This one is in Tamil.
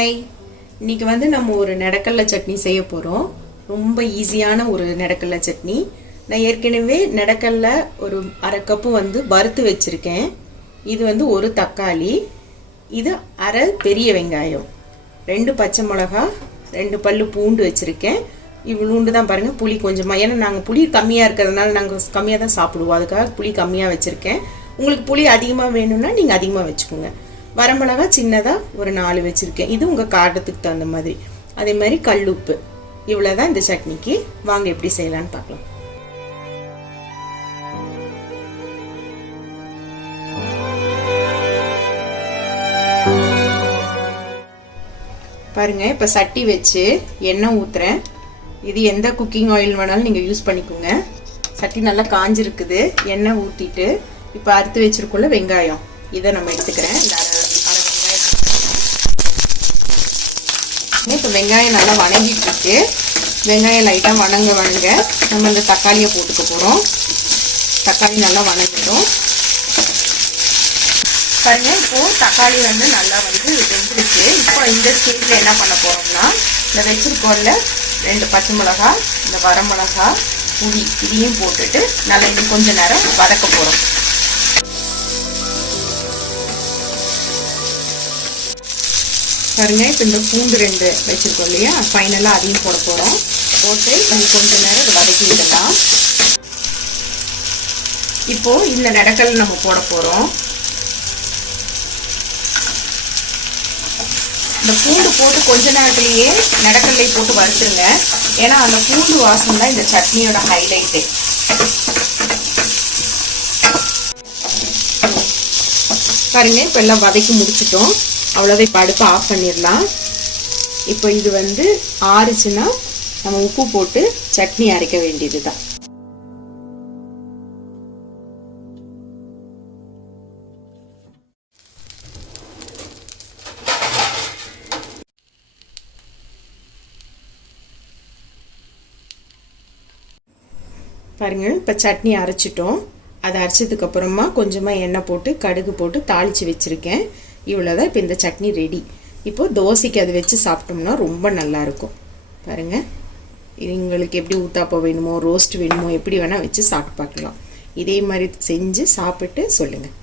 ஹாய், இன்றைக்கி வந்து நம்ம ஒரு நெடக்கடலை சட்னி செய்ய போகிறோம். ரொம்ப ஈஸியான ஒரு நெடக்கடலை சட்னி. நான் ஏற்கனவே நெடக்கடலை ஒரு அரை கப்பு வந்து வறுத்து வச்சுருக்கேன். இது வந்து ஒரு தக்காளி, இது அரை பெரிய வெங்காயம், 2 பச்சை மிளகா, 2 பல்லு பூண்டு வச்சுருக்கேன். இவ்வளோண்டு தான் பாருங்கள். புளி கொஞ்சமாக, ஏன்னா நாங்கள் புளி கம்மியாக இருக்கிறதுனால நாங்கள் கம்மியாக தான் சாப்பிடுவோம், அதுக்காக புளி கம்மியாக வச்சுருக்கேன். உங்களுக்கு புளி அதிகமாக வேணும்னா நீங்கள் அதிகமாக வச்சுக்கோங்க. வரமிளகா சின்னதாக ஒரு 4 வச்சுருக்கேன், இது உங்கள் காரத்துக்கு தகுந்த மாதிரி. அதே மாதிரி கல்லுப்பு. இவ்வளோ தான் இந்த சட்னிக்கு. வாங்க எப்படி செய்யலான்னு பார்க்கலாம். பாருங்க, இப்போ சட்டி வச்சு எண்ணெய் ஊற்றுறேன். இது எந்த குக்கிங் ஆயில் வேணாலும் நீங்கள் யூஸ் பண்ணிக்கோங்க. சட்டி நல்லா காஞ்சிருக்குது. எண்ணெய் ஊற்றிட்டு இப்போ அறுத்து வச்சிருக்கோம்ல வெங்காயம், இதை நம்ம எடுத்துக்கிறேன். இந்த அரை வெங்காயம். இப்போ வெங்காயம் நல்லா வணங்கிட்டு இருக்கு. வெங்காயம் லைட்டாக வணங்க நம்ம இந்த தக்காளியை போட்டுக்க போகிறோம். தக்காளி நல்லா வணங்கிடும். பாருங்க, இப்போது தக்காளி வந்து நல்லா வந்து வெந்துருக்கு. இப்போ இந்த ஸ்டேஜில் என்ன பண்ண போகிறோம்னா, இந்த வச்சிருக்கோம்ல 2 பச்சை மிளகா, இந்த வரமிளகா, புளி, இதையும் போட்டுட்டு நல்லா இன்னும் கொஞ்சம் நேரம் வதக்க போகிறோம். பாருங்க, இப்போ இந்த பூண்டு 2 வச்சுருக்கோம் இல்லையா, ஃபைனலாக அதையும் போட போகிறோம். போட்டு இன்னும் கொஞ்சம் நேரம் இதை வதக்கி விடலாம். இப்போது இந்த நெடக்கடலை நம்ம போட போகிறோம். இந்த பூண்டு போட்டு கொஞ்ச நேரத்துலேயே நெடக்கடலை போட்டு வறுத்துருங்க. ஏன்னா அந்த பூண்டு வாசம் தான் இந்த சட்னியோட ஹைலைட்டு. பாருங்க, இப்போ எல்லாம் வதக்கி முடிச்சிட்டோம். அவ்வளோதான். இப்போ அடுப்பை ஆஃப் பண்ணிடலாம். இப்போ இது வந்து ஆறுச்சுன்னா நம்ம உப்பு போட்டு சட்னி அரைக்க வேண்டியது தான். பாருங்க, இப்போ சட்னி அரைச்சிட்டோம். அதை அரைச்சதுக்கப்புறமா கொஞ்சமாக எண்ணெய் போட்டு கடுகு போட்டு தாளித்து வச்சுருக்கேன். இவ்வளோதான். இப்போ இந்த சட்னி ரெடி. இப்போது தோசைக்கு அதை வச்சு சாப்பிட்டோம்னா ரொம்ப நல்லாயிருக்கும். பாருங்கள், இது உங்களுக்கு எப்படி ஊத்தாப்பம் வேணுமோ, ரோஸ்ட் வேணுமோ, எப்படி வேணால் வச்சு சாப்பிட்டு பார்க்கலாம். இதே மாதிரி செஞ்சு சாப்பிட்டு சொல்லுங்கள்.